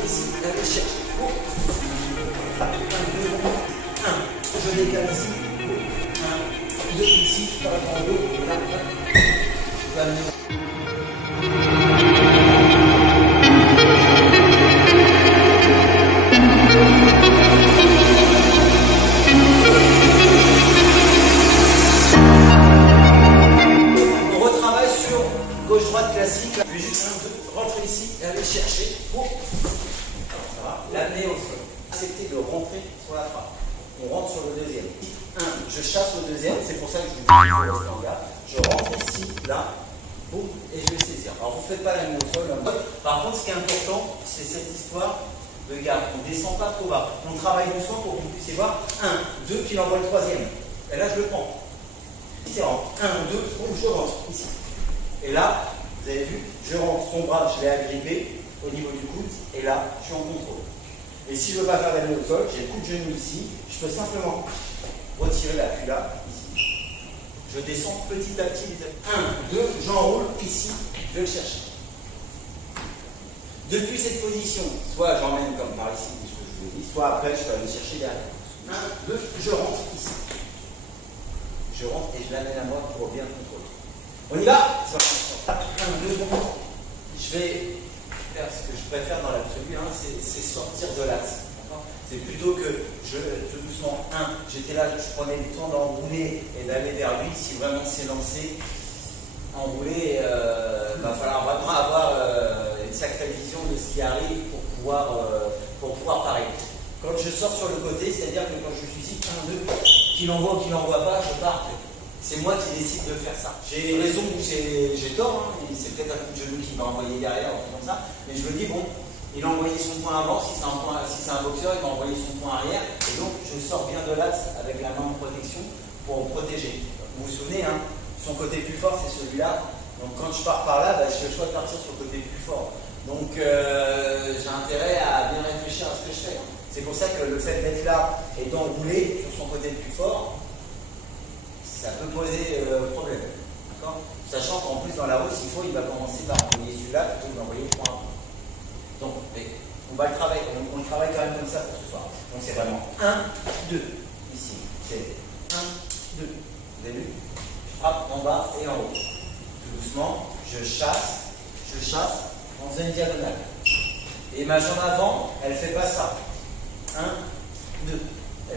rentre ici, allez chercher. Oh. 1, 2, 1. Je décale ici. 1, 2 ici, par rapport au dos. Là, je vais amener. Gauche-droite classique, je vais juste rentrer ici et aller chercher pour l'amener au sol. Accepter de rentrer sur la frappe. On rentre sur le deuxième. 1, je chasse au deuxième, c'est pour ça que je vous dis qu'il faut rester en garde. Je rentre ici, là, boum, et je vais saisir. Alors vous ne faites pas la main au sol. Par contre, ce qui est important, c'est cette histoire de garde. On ne descend pas trop bas. On travaille doucement pour que vous puissiez voir. 1, 2, puis il envoie le troisième. Et là, je le prends. Ici, 1, 2, boum, je rentre ici. Et là, vous avez vu, je rentre son bras, je l'ai agrippé au niveau du coude, et là, je suis en contrôle. Et si je ne veux pas faire la main au sol, j'ai le coup de genou ici, je peux simplement retirer l'appui là, ici. Je descends petit à petit, 1, 2, j'enroule ici, je vais le chercher. Depuis cette position, soit j'emmène comme par ici, ce que je vous dis, soit après je peux aller chercher derrière. 1, 2, je rentre ici. Je rentre et je l'amène à moi pour bien contrôler. On y va? 1, 2, je vais faire ce que je préfère dans l'absolu, hein, c'est sortir de l'axe. C'est plutôt que tout doucement, j'étais là, je prenais le temps d'enrouler et d'aller vers lui. Si vraiment c'est lancé, enrouler, va falloir vraiment avoir une sacrée vision de ce qui arrive pour pouvoir parer. Quand je sors sur le côté, c'est-à-dire que quand je suis ici, 1, 2, qu'il envoie ou qu'il n'envoie pas, je pars. C'est moi qui décide de faire ça. J'ai raison ou j'ai tort, hein, c'est peut-être un coup de genou qui m'a envoyé derrière, comme ça, mais je me dis, bon, il a envoyé son point avant, si c'est un boxeur, il m'a envoyé son point arrière, et donc je sors bien de l'axe avec la main en protection pour me protéger. Vous vous souvenez, hein, son côté plus fort, c'est celui-là, donc quand je pars par là, j'ai le choix de partir sur le côté plus fort. Donc j'ai intérêt à bien réfléchir à ce que je fais. C'est pour ça que le fait d'être là et d'enrouler sur son côté le plus fort, ça peut poser problème, sachant qu'en plus dans la roue, s'il faut, il va commencer par envoyer celui-là plutôt que d'envoyer le point avant. Donc, on va le travailler, on le travaille quand même comme ça pour ce soir. Donc c'est vraiment 1, 2, ici, c'est 1, 2, vous avez vu? Je frappe en bas et en haut. Tout doucement, je chasse en faisant une diagonale. Et ma jambe avant, elle ne fait pas ça. 1, 2.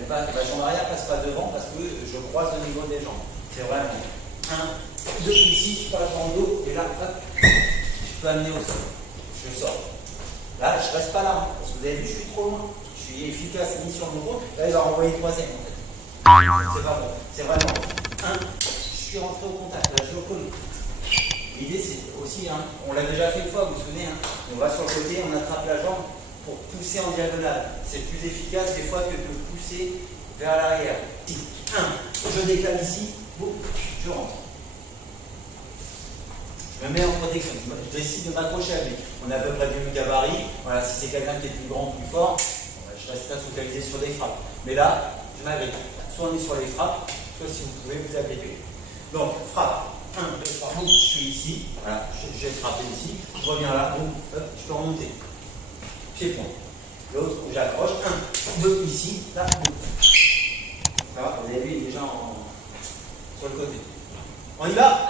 Ma jambe arrière ne passe pas devant parce que je croise au niveau des jambes. C'est vraiment 1, 2 ici, par le dos, et là, hop, je peux amener au sol. Je sors. Là, je ne reste pas là, hein, parce que vous avez vu, je suis trop loin. Je suis efficace ni sur mon dos. Là, il va renvoyer le troisième en fait. C'est pas bon. C'est vraiment 1, je suis rentré au contact, là, je le colle. L'idée, c'est aussi, hein, on l'a déjà fait une fois, vous vous souvenez, hein, on va sur le côté, on attrape la jambe pour pousser en diagonale. C'est plus efficace des fois que de pousser vers l'arrière. 1, je décale ici, boum, je rentre. Je me mets en protection, je décide de m'accrocher à lui. On a à peu près du même gabarit. Voilà, si c'est quelqu'un qui est plus grand, plus fort, je reste là focalisé sur des frappes. Mais là, je m'agrippe. Soit on est sur les frappes, soit si vous pouvez vous agripper. Donc, frappe. 1, 2, 3, boum, je suis ici. Voilà, je vais frapper ici. Je reviens là, boum, hop, je peux remonter. Pied-point. L'autre, j'accroche. 1, 2, ici, là, boum. Voilà, vous avez vu, il est déjà sur le côté. On y va?